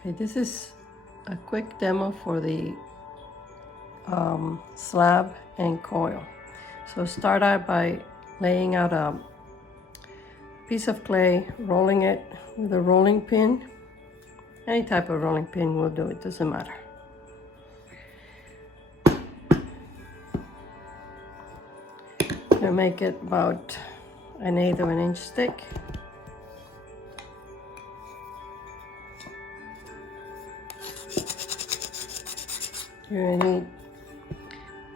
Okay, this is a quick demo for the slab and coil. So start out by laying out a piece of clay, rolling it with a rolling pin. Any type of rolling pin will do, it doesn't matter. You make it about 1/8 of an inch thick. You're gonna need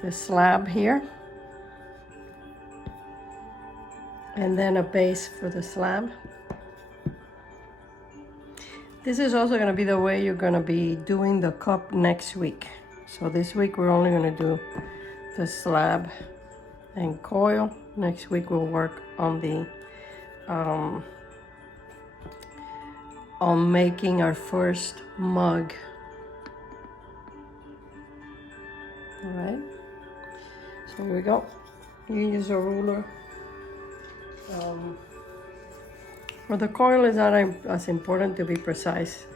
the slab here, and then a base for the slab. This is also gonna be the way you're gonna be doing the cup next week. So this week we're only gonna do the slab and coil. Next week we'll work on the on making our first mug. All right, so here we go. You use a ruler. For the coil, is not as important to be precise.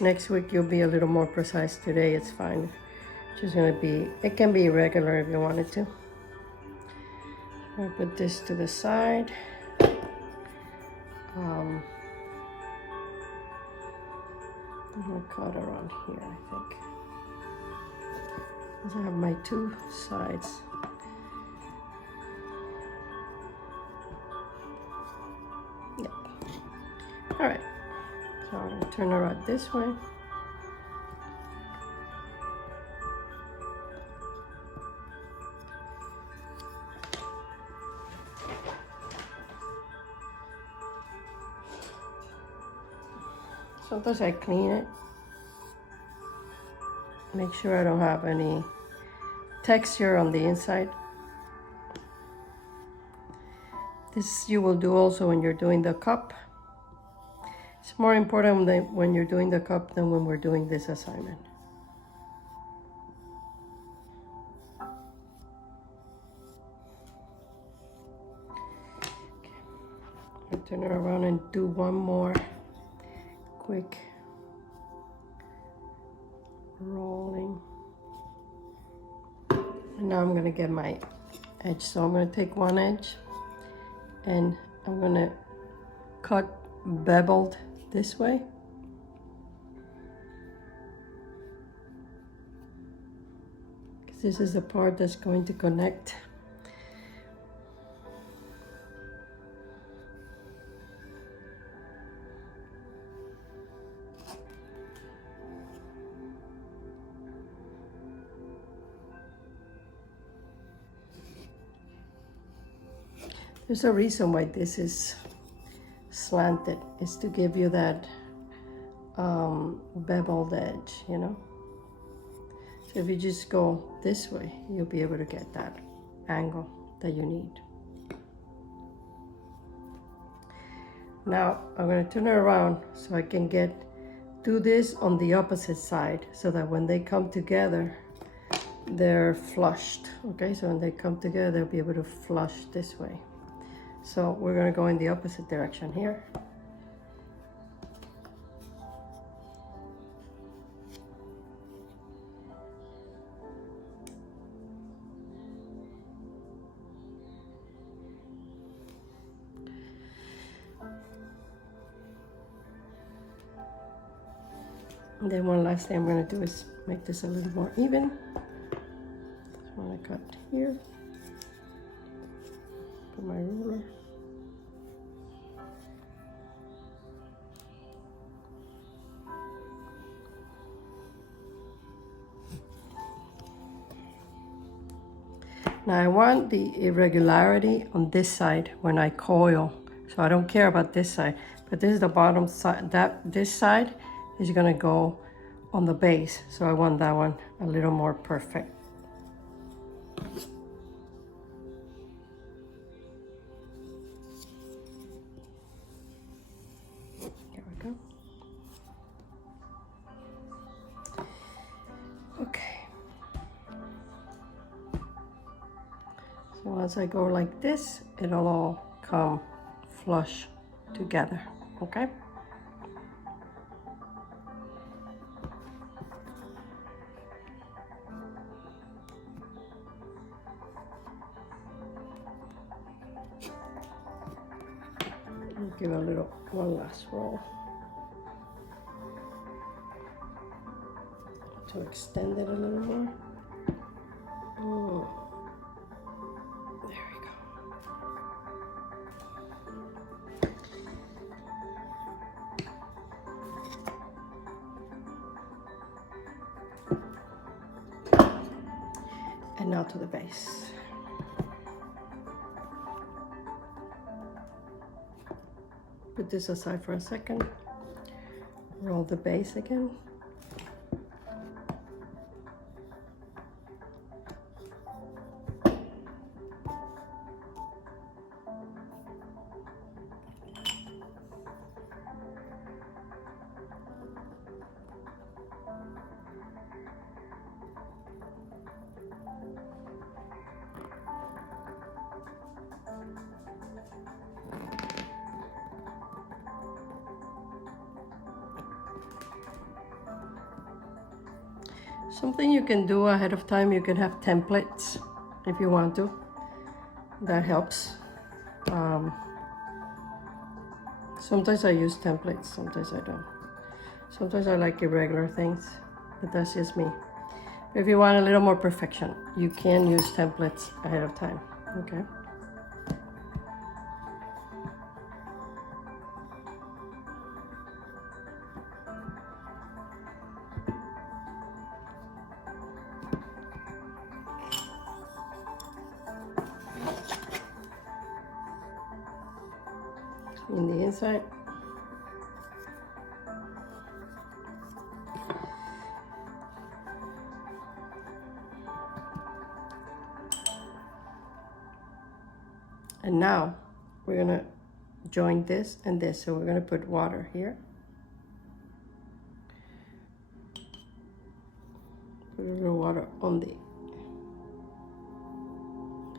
Next week you'll be a little more precise. Today it's fine. Just gonna be, it can be irregular if you wanted to. I'll put this to the side. I'm gonna cut around here, I think. Because I have my two sides. Yep. All right. So I'm gonna turn around this way. Sometimes I clean it. Make sure I don't have any texture on the inside. This you will do also when you're doing the cup. It's more important when you're doing the cup than when we're doing this assignment. Okay. I'll turn it around and do one more quick rolling. And now I'm gonna get my edge. So I'm gonna take one edge and I'm gonna cut beveled this way. Because this is the part that's going to connect. There's a reason why this is slanted, is to give you that beveled edge, you know. So if you just go this way, you'll be able to get that angle that you need. Now I'm going to turn it around so I can do this on the opposite side, so that when they come together, they're flushed. Okay, so when they come together, they'll be able to flush this way. So we're going to go in the opposite direction here. And then one last thing I'm going to do is make this a little more even. Just want to cut here. Put my ruler. Now I want the irregularity on this side when I coil. So I don't care about this side, but this is the bottom side. This side is gonna go on the base. So I want that one a little more perfect. Here we go. Okay. So once I go like this, it'll all come flush together, okay? give it a little, one last roll to extend it a little more. There we go. And now to the base. Put this aside for a second. Roll the base again. Something you can do ahead of time, you can have templates if you want to. That helps. Sometimes I use templates, sometimes I don't. Sometimes I like irregular things, but that's just me. If you want a little more perfection, you can use templates ahead of time, okay? In the inside. And now we're gonna join this and this. So we're gonna put water here. Put a little water on the,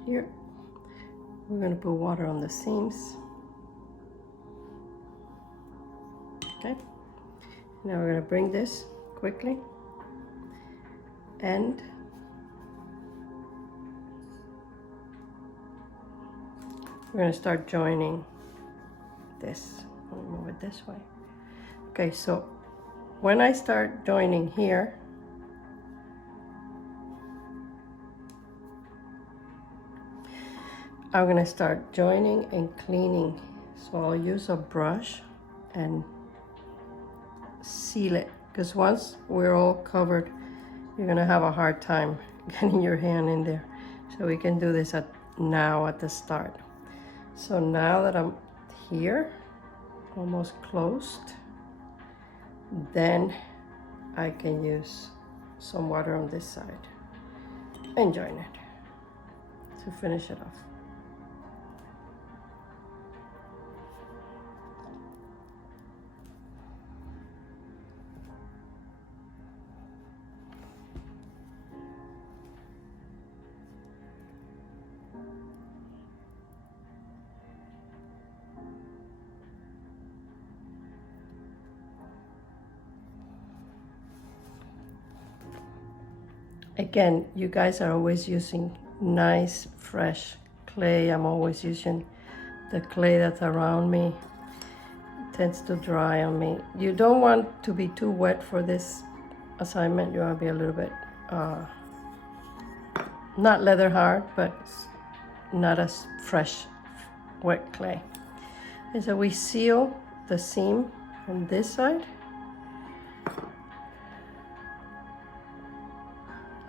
here. We're gonna put water on the seams. Okay, now we're going to bring this quickly and we're going to start joining this. I'll move it this way. Okay, so when I start joining here, I'm going to start joining and cleaning. So I'll use a brush and seal it, because once we're all covered, you're gonna have a hard time getting your hand in there. So we can do this now at the start. So now that I'm here, almost closed, then I can use some water on this side and join it to finish it off. Again, you guys are always using nice, fresh clay. I'm always using the clay that's around me. It tends to dry on me. You don't want to be too wet for this assignment. You want to be a little bit, not leather hard, but not as fresh, wet clay. And so we seal the seam on this side.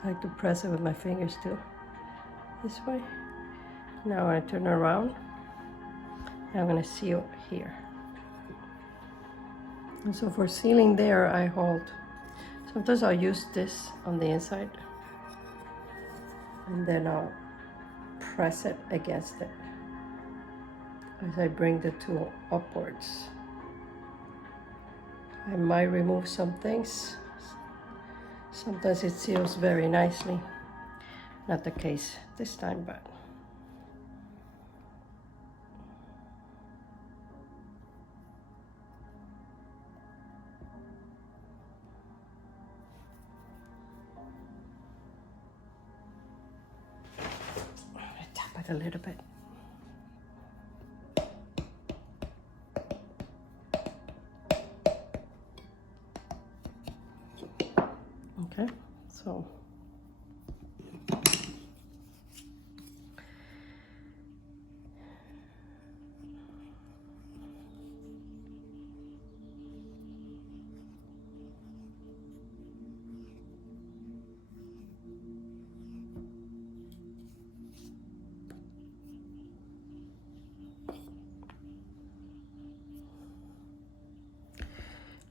I like to press it with my fingers too, this way. Now I turn around, and I'm going to seal here. And so for sealing there, I hold. Sometimes I'll use this on the inside, and then I'll press it against it as I bring the tool upwards. I might remove some things. Sometimes it seals very nicely. Not the case this time, but I'm gonna tap it a little bit. Okay, so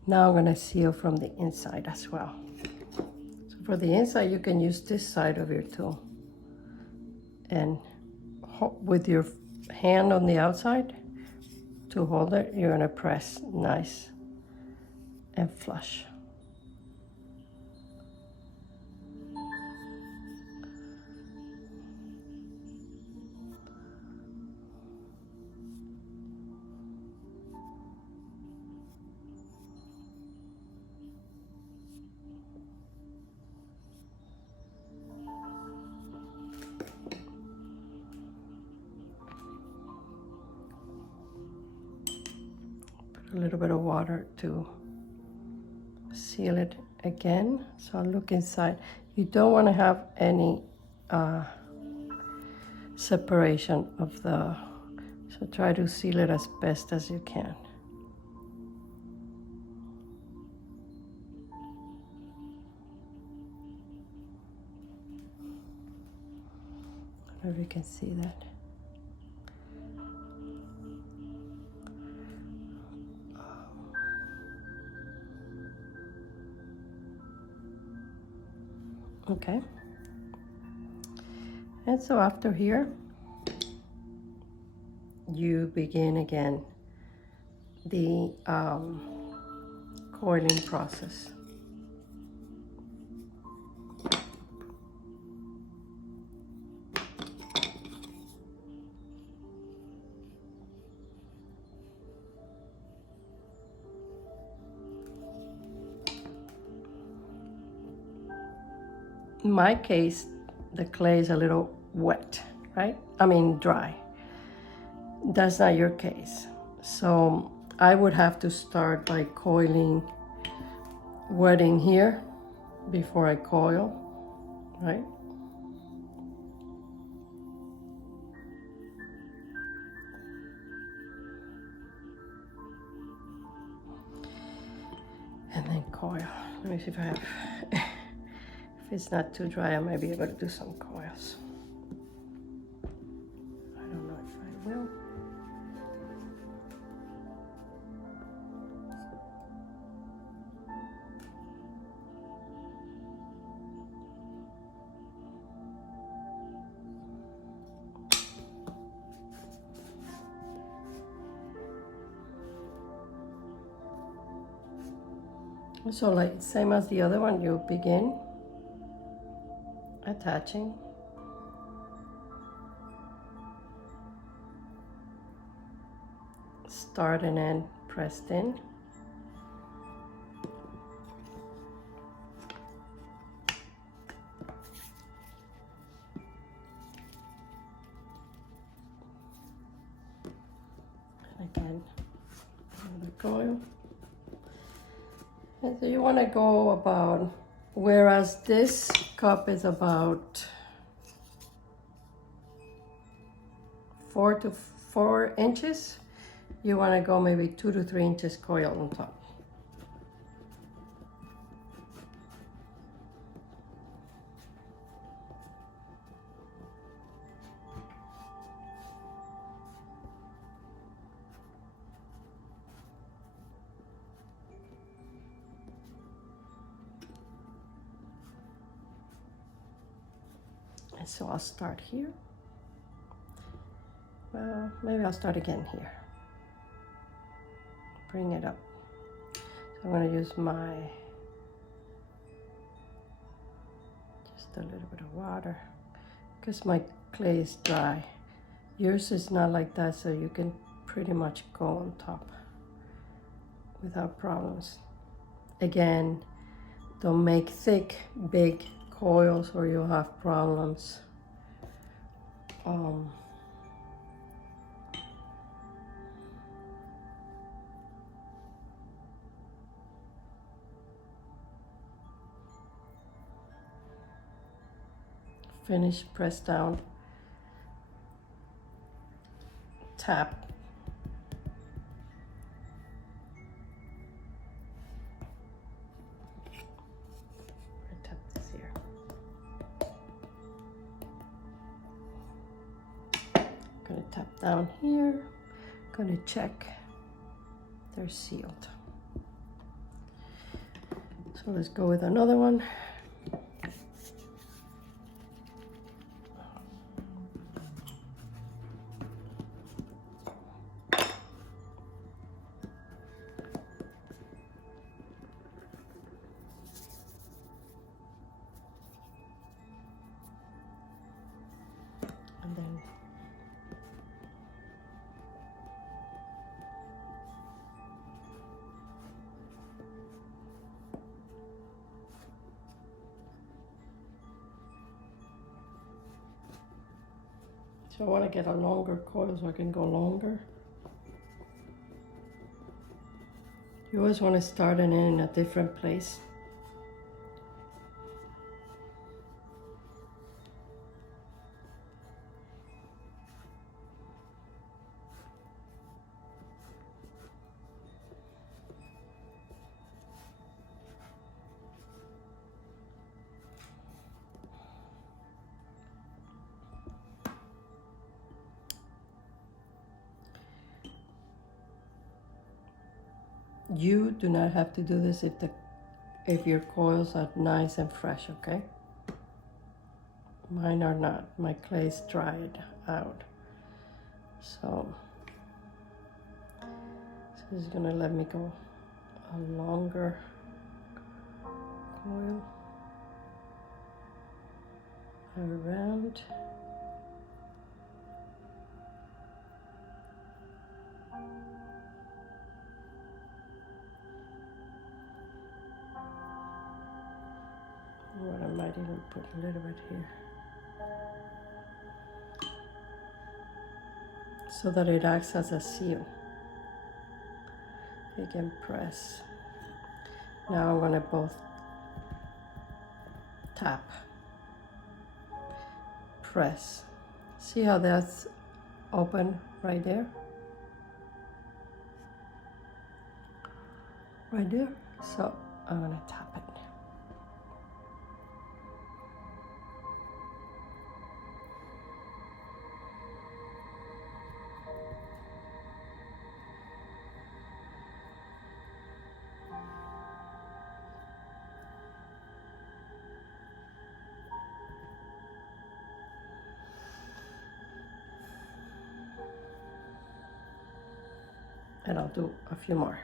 now I'm going to seal from the inside as well. So for the inside, you can use this side of your tool. And with your hand on the outside to hold it, you're going to press nice and flush. A little bit of water to seal it again. So I'll look inside. You don't want to have any separation of the, so try to seal it as best as you can. I don't know if you can see that. Okay. And so after here, you begin again the coiling process. In my case, the clay is a little wet, right? I mean dry. That's not your case. So I would have to start by coiling, wetting here before I coil, right? And then coil. Let me see if I have, if it's not too dry, I might be able to do some coils. I don't know if I will. So like same as the other one, you begin attaching. Start and end pressed in. And again, another coil. And so you want to go about, whereas this cup is about 4 inches, you want to go maybe 2 to 3 inches coil on top. And so I'll start here. Well, maybe I'll start again here. Bring it up. So I'm going to use just a little bit of water because my clay is dry. Yours is not like that, so you can pretty much go on top without problems. Again, don't make thick, big coils or you'll have problems. finish, press down, tap. I tap this here. Gonna tap down here, gonna check they're sealed. So let's go with another one. And then so I want to get a longer coil so I can go longer. You always want to start it in a different place. You do not have to do this if your coils are nice and fresh, okay? Mine are not. My clay's dried out. So it's gonna let me go a longer coil around. What I might even put a little bit here, so that it acts as a seal. You can press. Now I'm gonna both tap, press. See how that's open right there? Right there. So I'm gonna tap it. And I'll do a few more.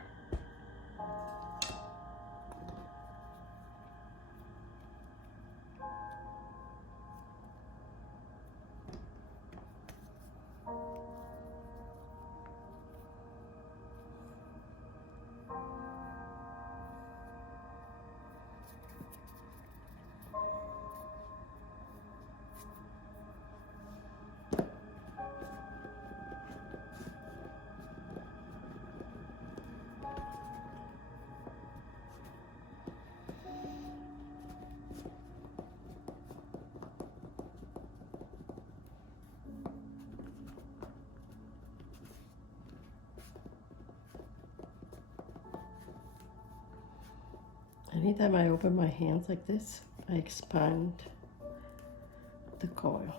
Anytime I open my hands like this, I expand the coil.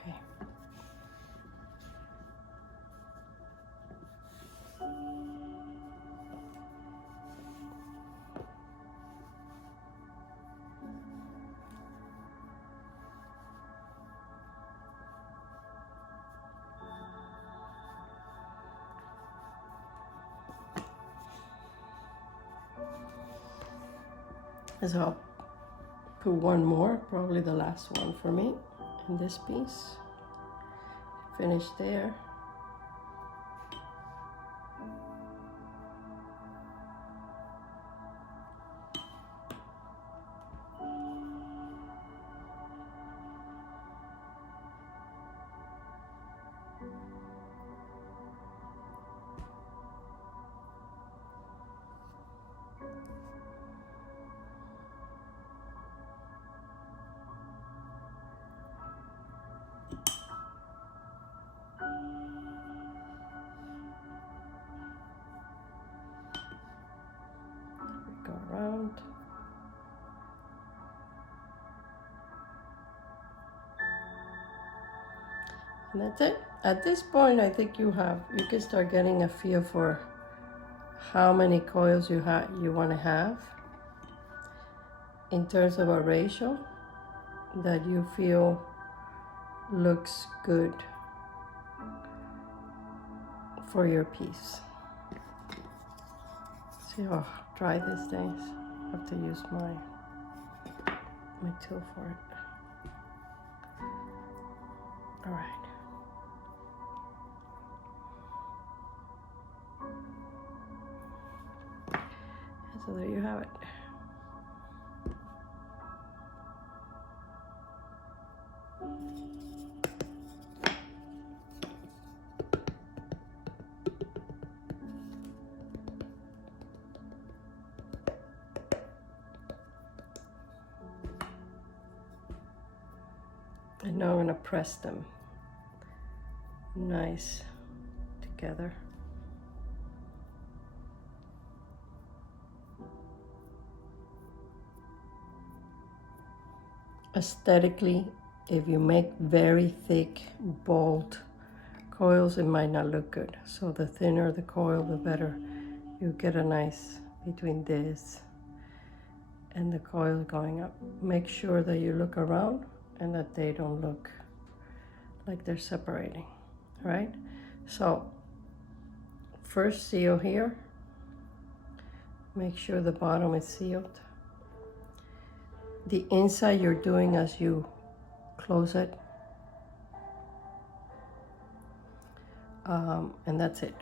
Okay. So put one more, probably the last one for me in this piece. Finish there. Go around. And that's it. At this point, I think you can start getting a feel for how many coils you want to have in terms of a ratio that you feel looks good for your piece. See how dry these things. I have to use my tool for it. All right. So there you have it. And now I'm going to press them nice together. Aesthetically, if you make very thick, bold coils, it might not look good. So the thinner the coil, the better. You get a nice between this and the coil going up. Make sure that you look around and that they don't look like they're separating, right? So first seal here. Make sure the bottom is sealed. The inside you're doing as you close it. And that's it.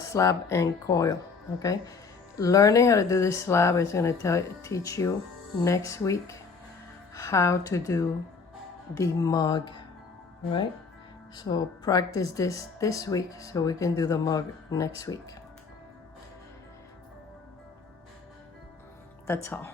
Slab and coil, okay? Learning how to do this slab is gonna teach you next week how to do the mug, all right? So practice this week so we can do the mug next week. That's all.